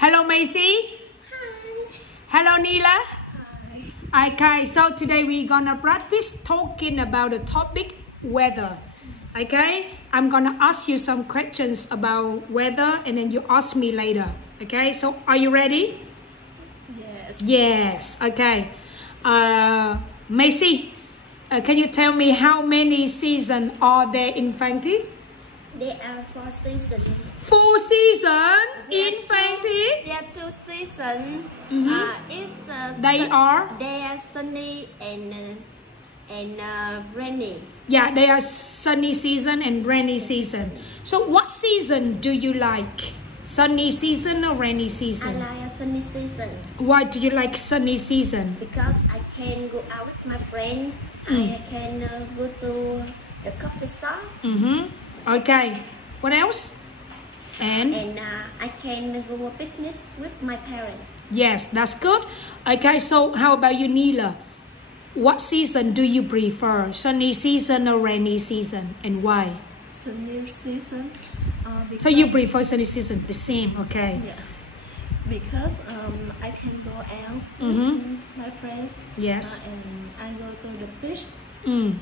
Hello, Macie. Hi. Hello, Nyla. Hi. Okay, so today we're gonna practice talking about the topic weather. Okay, I'm gonna ask you some questions about weather and then you ask me later. Okay, so are you ready? Yes. Yes. Okay. Macie, can you tell me how many seasons are there in Phan Thiết? There are 4 seasons. 4 seasons in Phan Thiết. There are 2 seasons. They are? They are sunny and rainy. Yeah, they are sunny season and rainy season. So what season do you like? Sunny season or rainy season? I like a sunny season. Why do you like sunny season? Because I can go out with my friend. I can go to the coffee shop. Okay. What else? And I can go a picnic with my parents. yes, that's good. Okay, so how about you, Nyla? What season do you prefer? Sunny season or rainy season? And why? Sunny season. So you prefer sunny season, the same, okay. Yeah, because I can go out with my friends. Yes. And I go to the beach. And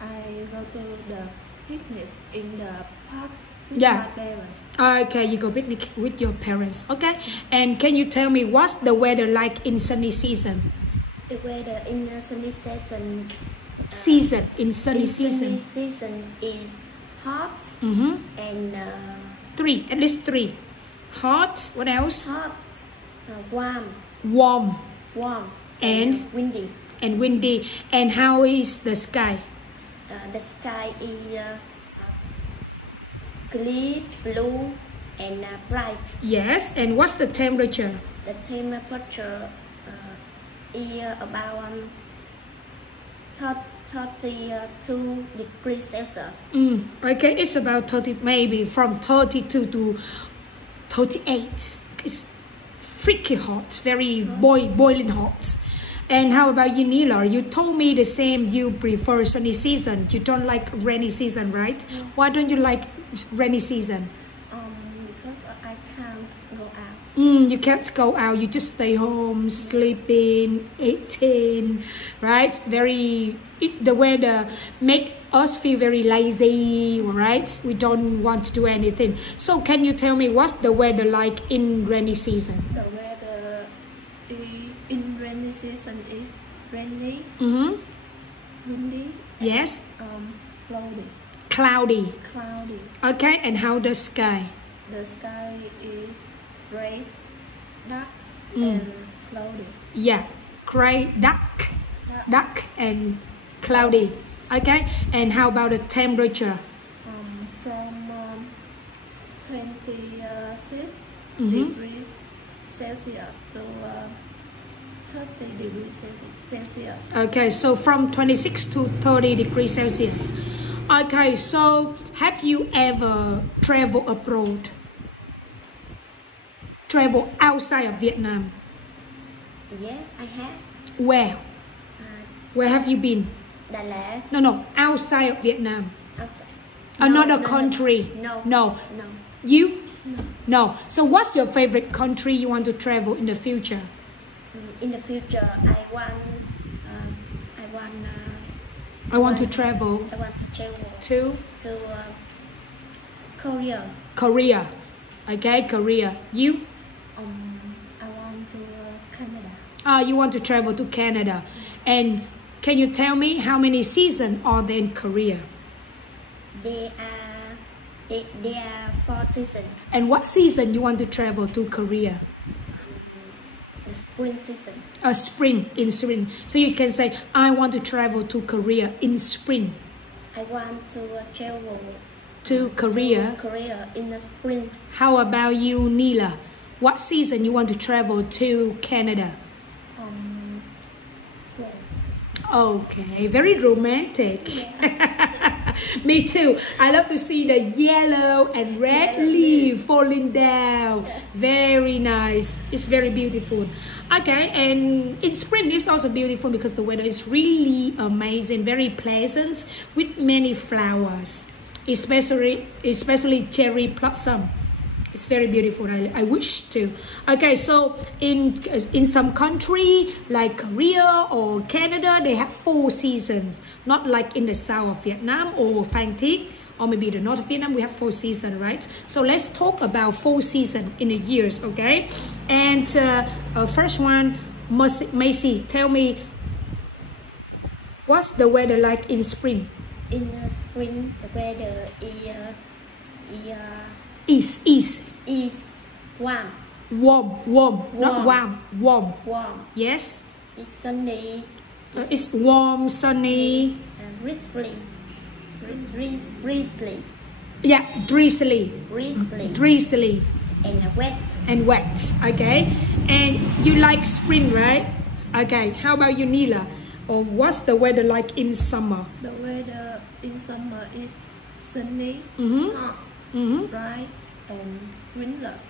I go to the picnic in the park with my parents. Okay, you go picnic with your parents. Okay. And can you tell me what's the weather like in sunny season? The weather in the sunny season. In sunny season. Sunny season is hot and At least three. Hot. What else? hot, warm, Warm. And windy. windy. And how is the sky? The sky is clear, blue, and bright. Yes. And what's the temperature? The temperature is about 32 degrees Celsius. Okay, it's about 30, maybe from 32 to 38. It's freaky hot, very boiling hot. And how about you, Nyla? You told me the same, you prefer sunny season. You don't like rainy season, right? Yeah. Why don't you like rainy season? Because I can't go out. You can't go out, you just stay home, sleeping, eating, right? The weather make us feel very lazy, right? We don't want to do anything. So can you tell me what's the weather like in rainy season? The weather in rainy season is rainy, windy, Yes. cloudy. Cloudy. Okay, and how the sky? The sky is gray, dark, and cloudy. Yeah, gray, dark and cloudy. Okay, and how about the temperature? From 26 degrees Celsius to 30 degrees Celsius. Okay, so from 26 to 30 degrees Celsius. Okay, so have you ever traveled abroad? Travel outside of Vietnam? Yes, I have. Where? Where have you been? Đà Lạt. No, outside of Vietnam. Outside. Another country? No. You? No. So what's your favorite country you want to travel in the future? In the future, I want to travel to Korea. Korea. Okay, Korea. You? I want to Canada. You want to travel to Canada. And can you tell me how many seasons are there in Korea? There are 4 seasons. And what season you want to travel to Korea? The spring season. In spring. So you can say, I want to travel to Korea in spring. I want to travel to Korea in the spring. How about you, Nyla? What season you want to travel to Canada? Fall. Okay, very romantic. Yeah. Me too. I love to see the yellow and red leaf falling down. Very nice. It's very beautiful. Okay, and in spring it's also beautiful because the weather is really amazing, very pleasant with many flowers, especially cherry blossom. It's very beautiful. I wish to. Okay, so in some country like Korea or Canada, they have 4 seasons. Not like in the south of Vietnam or Phan Thiết, or maybe the north of Vietnam, we have 4 seasons, right? So let's talk about 4 seasons in a years, okay? And first one, Macie, tell me, what's the weather like in spring? In spring, the weather Is warm. Warm, not warm, warm. Warm. Yes. It's sunny. It's warm, sunny. Drizzly. Yeah, drizzly. Drizzly. And wet. And wet. Okay. And you like spring, right? Okay. How about you, Nyla? Or what's the weather like in summer? The weather in summer is sunny, hot, dry, and windless.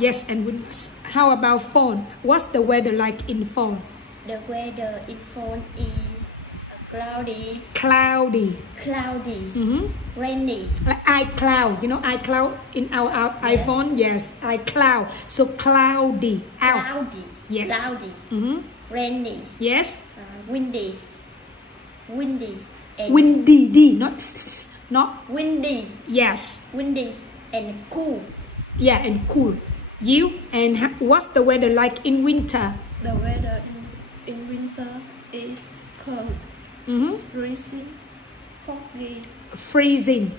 Yes, and windless. How about fall? What's the weather like in fall? The weather in fall is cloudy. Cloudy. Rainy. iCloud. You know iCloud in our iPhone? Yes, iCloud. So cloudy. Cloudy. Yes. Cloudy. Rainy. Yes. Windy. And Windy. Not windy. Yes. Windy and cool. Yeah, and cool. You? And what's the weather like in winter? The weather in winter is cold, freezing, foggy. Freezing.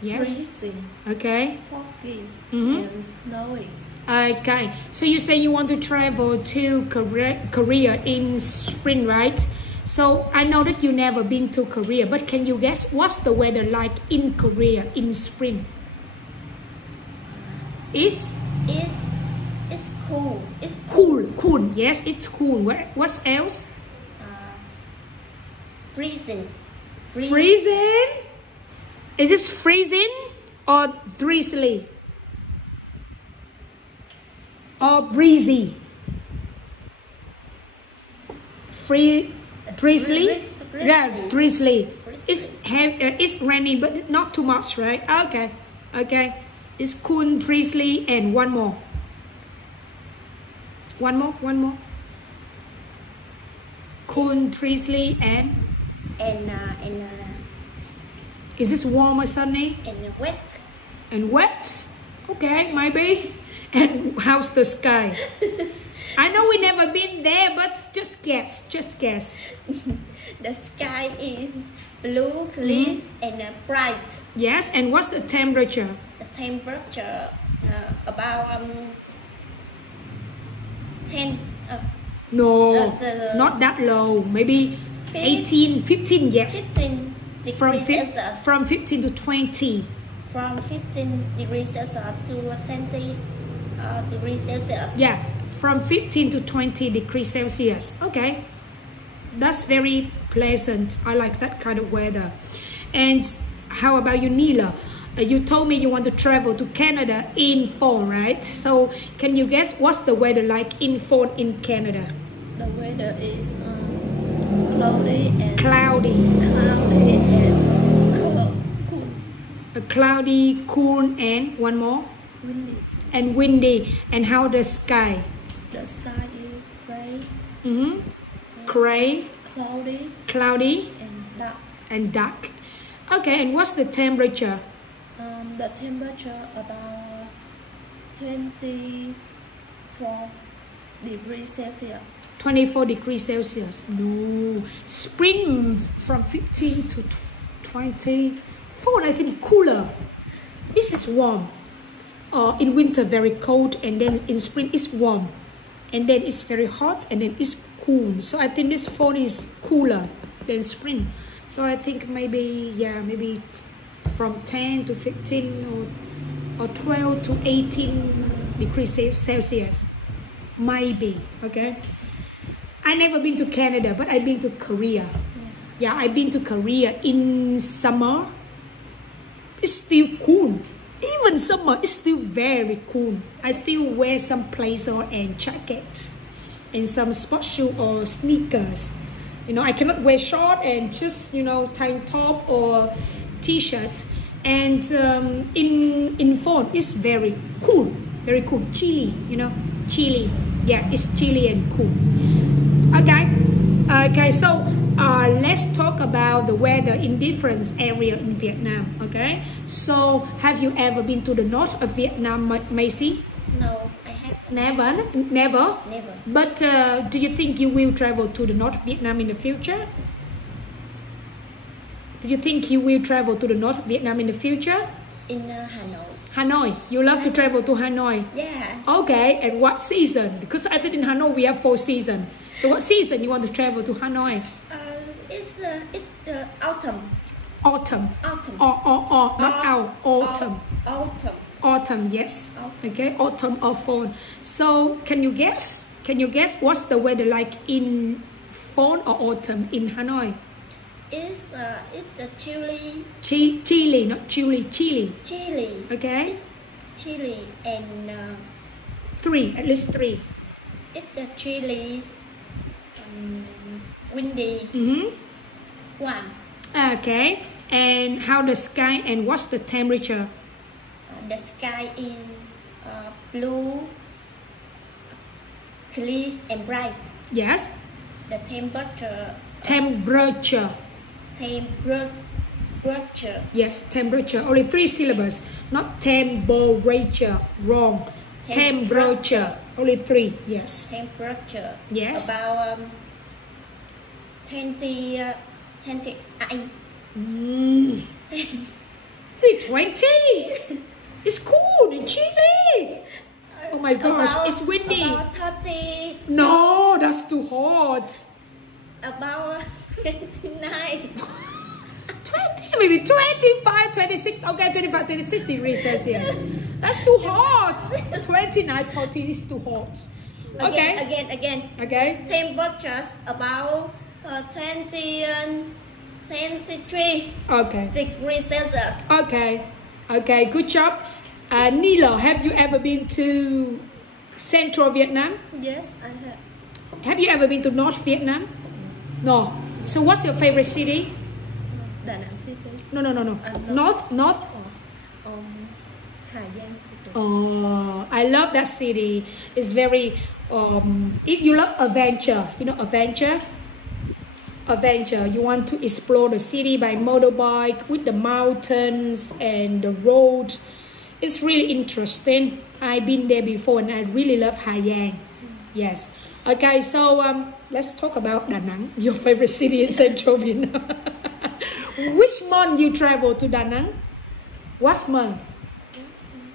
Yes. Freezing, Okay. foggy, and snowing. Okay. So you say you want to travel to Korea in spring, right? So I know that you never been to Korea, but can you guess what's the weather like in Korea in spring? It's cool. It's cool. Yes, it's cool. What else? freezing. Freezing? Is this freezing or drizzly? Or breezy? Drizzly? Yeah, drizzly. It's raining, but not too much, right? Okay. It's cool, drizzly, and one more. Cool, drizzly, and is this warm or sunny? And wet. And wet? Okay, maybe. And how's the sky? I know we never been there, but just guess. The sky is blue, clear, and bright. Yes, and what's the temperature? The temperature about 10. No, not that low. Maybe 18, 15. Yes. 15 degrees Celsius. From 15 to 20. From 15 degrees Celsius to 20 degrees Celsius. Yeah, from 15 to 20 degrees Celsius. Okay, that's very pleasant. I like that kind of weather. And how about you, Nyla? You told me you want to travel to Canada in fall, right? So can you guess what's the weather like in fall in Canada? The weather is cloudy and cool. Cloudy, cool, and one more? Windy. And windy. And how the sky? The sky is gray. Cloudy. And dark. Okay, and what's the temperature? The temperature about 24 degrees Celsius. 24 degrees Celsius. No. Spring from 15 to 24, I think cooler. This is warm. In winter, very cold, and then in spring, it's warm. And then it's very hot, and then it's cool. So I think this fall is cooler than spring. So I think maybe from 10 to 15 or 12 to 18 degrees Celsius. Maybe, okay? I never been to Canada, but I've been to Korea. Yeah, I've been to Korea in summer. It's still cool. Even summer, it's still very cool. I still wear some blazer and jackets and some sports shoes or sneakers. You know, I cannot wear short and just, tank top or t-shirt. And in phone, it's very cool, chilly, you know, chilly. Yeah, it's chilly and cool. Okay, so let's talk about the weather in different area in Vietnam. Okay, so have you ever been to the north of Vietnam, Macie? No, I haven't. Never. But do you think you will travel to the north of Vietnam in the future? Do you think you will travel to the north of Vietnam in the future? In Hanoi. Hanoi. You love to travel to Hanoi? Yeah. Okay, and what season? Because I think in Hanoi we have 4 seasons. So what season you want to travel to Hanoi? It's autumn. Autumn. Autumn. Not out. Autumn. Autumn. Autumn, yes. Autumn. Okay, autumn or fall. So can you guess? What's the weather like in fall or autumn in Hanoi? It's a chilly. Chilly, not chilly, chilly. Chilly. Okay. Chilly and 3, at least 3. it's a chilly, windy. 1. Okay. And how the sky and what's the temperature? The sky is blue, clear and bright. Yes. The temperature. Yes, temperature. Only 3 syllables. Not temperature. Wrong. Temperature. Only 3. Yes. Temperature. Yes. About 28. 20. It's cold and chilly. Oh my gosh, it's windy. About 30. No, that's too hot. About 29. 20, maybe 25, 26. Okay, 25, 26 degrees Celsius. That's too hot. 29, 30 is too hot. Okay. Again. Okay. Temperatures about 20 and 23 Okay. degrees Celsius. Okay, good job. Nyla, have you ever been to Central Vietnam? Yes, I have. Have you ever been to North Vietnam? No. So what's your favorite city? Da Nang City. No. North. Hà Giang City. Oh, I love that city. It's very, if you love adventure, you know adventure? Adventure, you want to explore the city by motorbike with the mountains and the road. It's really interesting. I've been there before and I really love Hà Giang. Yes. Okay, so let's talk about Da Nang, your favorite city in Central Vietnam. Which month you travel to Da Nang? What month?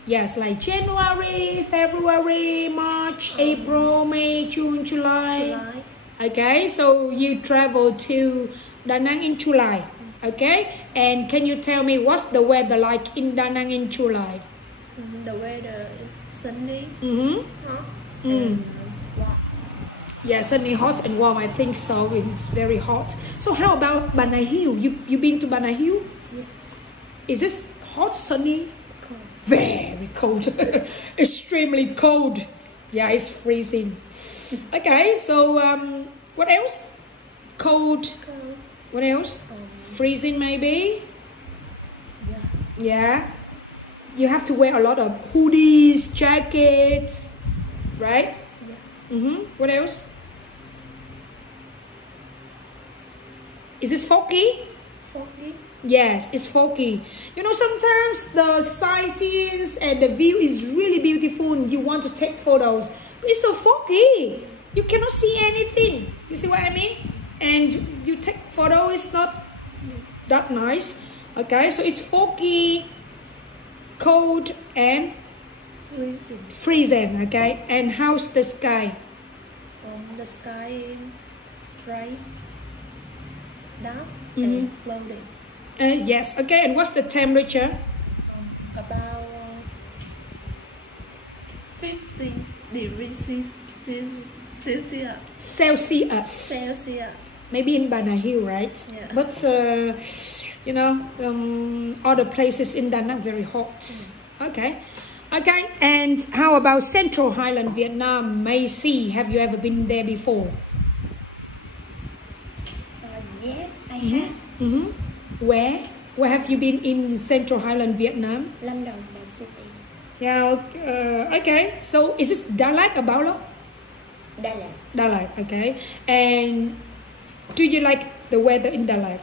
Yes, like January, February, March, April, May, June, July. Okay, so you travel to Da Nang in July. Okay, and can you tell me what's the weather like in Da Nang in July? The weather is sunny, hot, Mm. and it's warm. Yeah, sunny, hot and warm. I think so. It's very hot. So how about Ban Hill? You been to Ban Hill? Yes, Is this hot, sunny? cold. Very cold. Extremely cold. Yeah, it's freezing. Okay, so what else? Cold. Cold. What else? Freezing maybe? Yeah. Yeah. You have to wear a lot of hoodies, jackets, right? Yeah. What else? Is this foggy? Foggy. Yes, it's foggy. You know, sometimes the sightseeing and the view is really beautiful and you want to take photos. But it's so foggy. You cannot see anything. You see what I mean? And you take photo, it's not that nice. Okay, so it's foggy, cold and Freezing. freezing. Okay, and how's the sky? The sky bright, dark, and cloudy. Yes, okay, and what's the temperature? About 15 degrees Celsius. Celsius. Maybe in Ban Hill, right? Yeah. But you know, other places in Da Nang very hot. Okay, and how about Central Highland Vietnam? Macie, have you ever been there before? Yes, I have. Where? Where have you been in Central Highland, Vietnam? London City. Yeah, okay. So is this Đà Lạt or Bảo Lộc? Đà Lạt. Đà Lạt, okay. And do you like the weather in Đà Lạt?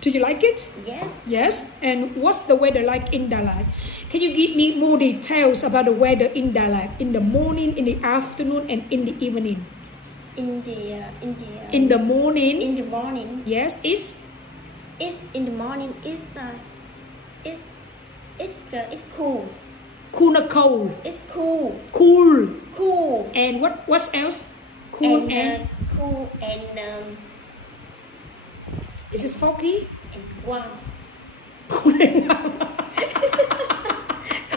Do you like it? Yes. Yes. And what's the weather like in Đà Lạt? Can you give me more details about the weather in Đà Lạt? In the morning, in the afternoon, and in the evening? In the morning. In the morning. Yes, it's In the morning. It's cool. cool or cold? It's cool. Cool. Cool. And what else? Cool and cool and is this foggy? and warm. Cool and warm.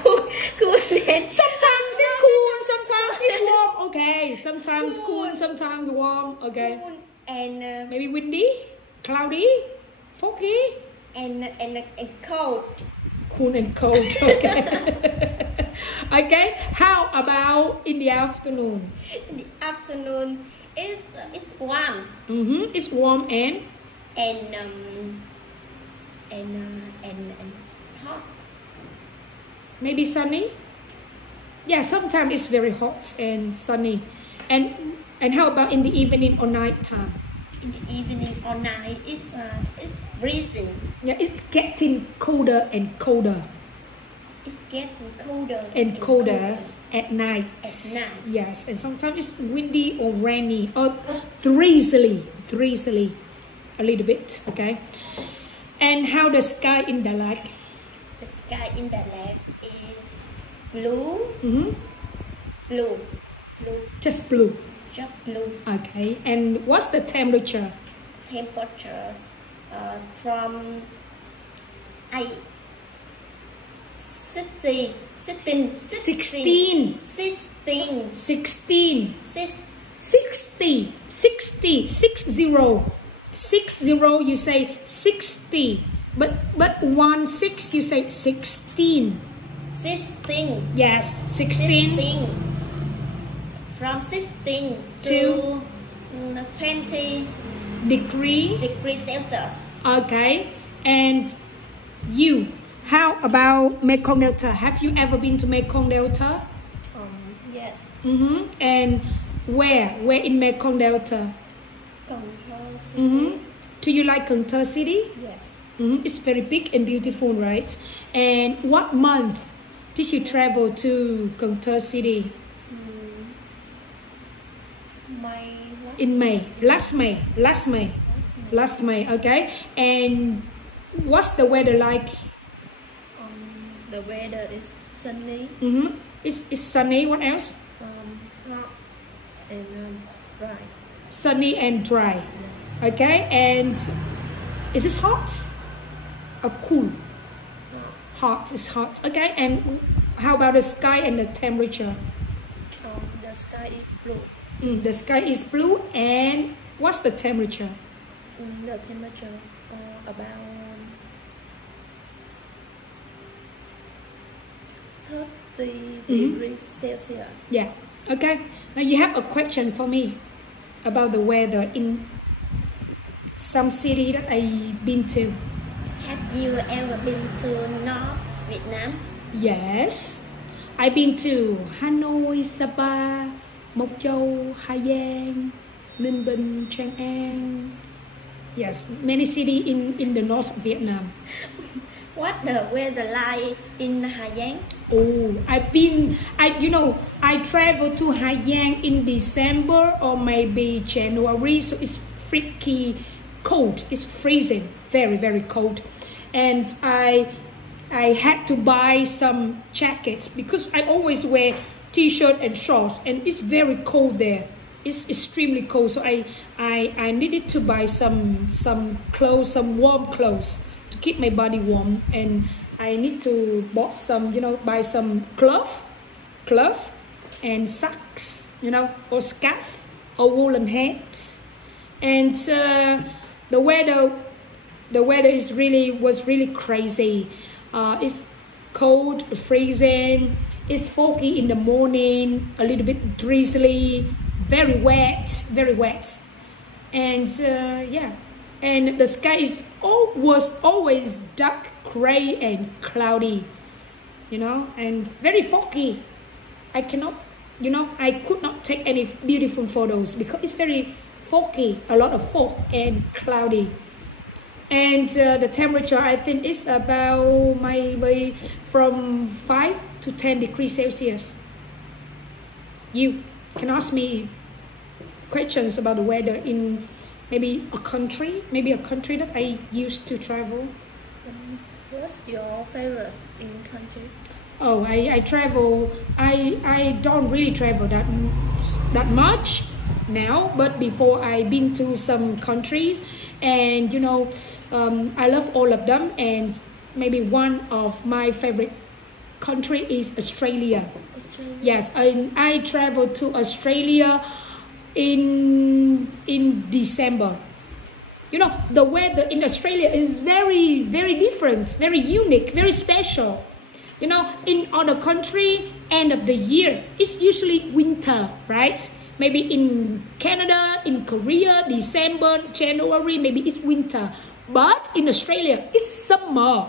Cool and Sometimes it's cool, sometimes it's warm. Okay, sometimes cool, sometimes warm. Okay. cool and Maybe windy, cloudy, foggy, and cold. cool and cold. Okay. Okay. How about in the afternoon? In the afternoon, it's warm It's warm and and hot. maybe sunny. Yeah, sometimes it's very hot and sunny. And how about in the evening or night time? In the evening or night, it's freezing. Yeah, it's getting colder and colder It's getting colder and colder at night. At night. Yes, and sometimes it's windy or rainy or drizzly a little bit. Okay. And how the sky in Đà Lạt? The sky in Đà Lạt is blue, blue, Just blue. just blue. Okay. And what's the temperature? Temperatures from 16, 16. 16, 16. 6, 60. 60. 60. 60 you say 60. But 16 you say 16. 16, Yes, 16. 16. From 16 to 20 degree. degrees Celsius. Okay. And you, how about Mekong Delta? Have you ever been to Mekong Delta? Yes. And where in Mekong Delta? Cần Thơ City. Do you like Cần Thơ City? Yes. It's very big and beautiful, right? And what month did you travel to Cần Thơ City? In May. Last May, okay. And what's the weather like? The weather is sunny, It's sunny. What else? hot, and dry. Sunny and dry. Okay. And is this hot or cool? Hot. It's hot. Okay. And how about the sky and the temperature? The sky is blue. The sky is blue. And what's the temperature? The temperature about 30 degrees Celsius. Yeah. Okay. Now you have a question for me about the weather in some city that I've been to. Have you ever been to North Vietnam? Yes. I've been to Hanoi, Sapa, Mộc Châu, Hà Giang, Ninh Bình, Trang An. Yes, many cities in the North Vietnam. What the weather like in Hà Giang? Oh, I traveled to Hà Giang in December or maybe January, so it's freaky cold. It's freezing, very, very cold. And I had to buy some jackets because I always wear t-shirt and shorts, and it's very cold there. It's extremely cold, so I needed to buy some clothes, some warm clothes to keep my body warm, and I need to buy some glove and socks, or scarf or woolen hats. And the weather was really crazy. It's cold, freezing. It's foggy in the morning, a little bit drizzly, very wet, and yeah. and the sky was always dark gray and cloudy, you know, and very foggy. I could not take any beautiful photos because it's very foggy, a lot of fog and cloudy. And the temperature, I think, is about maybe from 5 to 10 degrees Celsius. You can ask me questions about the weather in maybe a country that I used to travel. What's your favorite in country? Oh, I travel. I don't really travel that much now, but before I've been to some countries, and you know, I love all of them, and maybe one of my favorite country is Australia. Yes, I traveled to Australia in December. You know, the weather in Australia is very, very different, very unique, very special. You know, in other country, end of the year, it's usually winter, right? Maybe in Canada, in Korea, December, January, maybe it's winter. But in Australia, it's summer.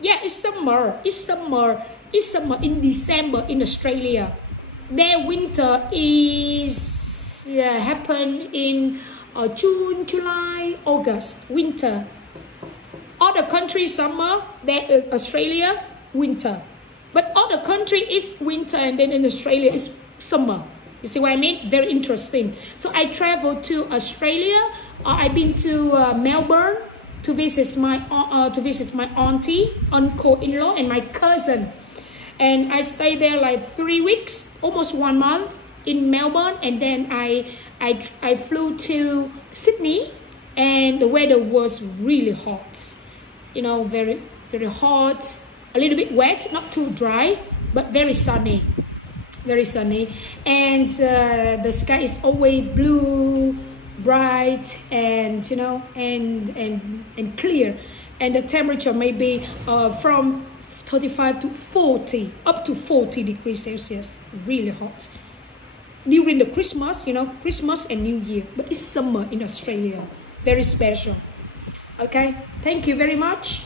Yeah, it's summer. It's summer in December in Australia. Their winter is happen in June, July, August, winter. Other countries summer, then Australia winter. But other country is winter, and then in Australia is summer. You see what I mean? Very interesting. So I traveled to Australia. I've been to Melbourne to visit my auntie, uncle-in-law, and my cousin. And I stayed there like 3 weeks, almost 1 month in Melbourne, and then I flew to Sydney, and the weather was really hot. You know, very, very hot, a little bit wet, not too dry, but very sunny. Very sunny, and the sky is always blue, bright, and you know, and clear, and the temperature may be from 35 to 40, up to 40 degrees Celsius. Really hot during the Christmas, you know, Christmas and New Year, but it's summer in Australia. Very special. Okay, thank you very much.